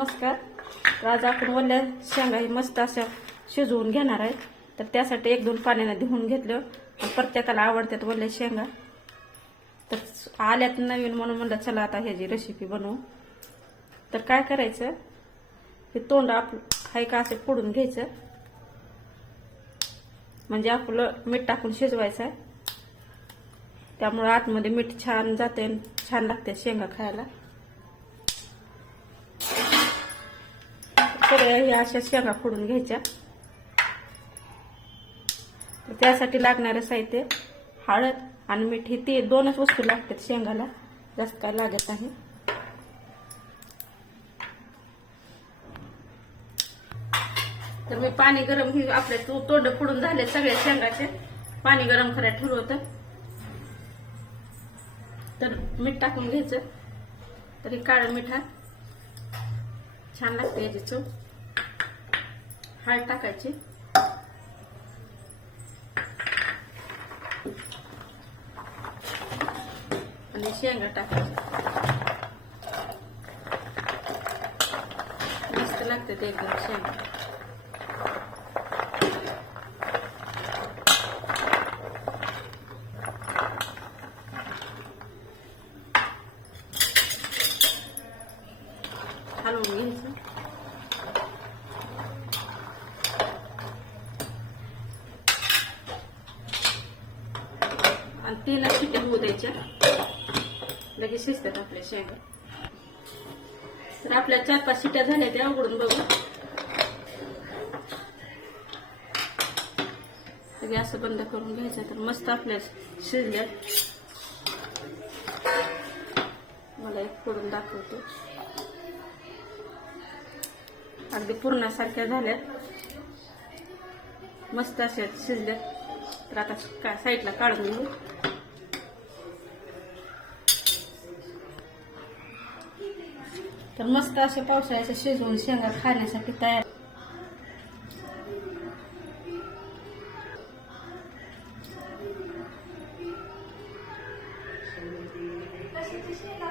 नमस्कार. तर आज आपण वल्ल्या शेंगा ही मस्त अशा शिजवून घेणार आहे. तर त्यासाठी 1-2 पाण्याने धुवून घेतलं. प्रत्येकाला आवडतात वल्ल्या शेंगा. तर आल्यात नवीन म्हणून म्हणलं चला आता ह्याची रेसिपी बनवू. तर काय करायचं, हे तोंड आपलं हाय का असं फोडून घ्यायचं, म्हणजे आपलं मीठ टाकून शिजवायचं आहे. त्यामुळे आतमध्ये मीठ छान जाते, छान लागते शेंगा खायला. सगळ्या ह्या अशा शेंगा फोडून घ्यायच्या. त्यासाठी लागणारं साहित्य हळद आणि मीठ, ही ती 2च वस्तू लागतात शेंगाला, जास्त काय लागत नाही. तर मी पाणी गरम, ही आपले तोंड फोडून झाले सगळ्या शेंगाचे, पाणी गरम करायला ठेवलं होतं. तर मीठ टाकून घ्यायचं. तर हे काळं मीठ छान लागते याची चव. हळद टाकायची आणि शेंगा टाकायची. मस्त लागते ते एकदम शेंगा. हलवून घ्यायचं. आणि 3 शिट्ट्या होऊ द्यायच्या, लगेच शिजतात आपल्या शेंगा. तर आपल्या 4-5 शिट्ट्या झाल्या, त्या उघडून बघू. गॅस बंद करून घ्यायचा. तर मस्त आपल्या शिजल्या. मला एक फोडून दाखवतो. अगदी पूर्णासारख्या झाल्यात, मस्त अशा शिजल्यात. तर आता साईडला काढून घेऊ. तर मस्त अशा पावसाळ्याच्या शिजवून शेंगा खाण्यासाठी तयार.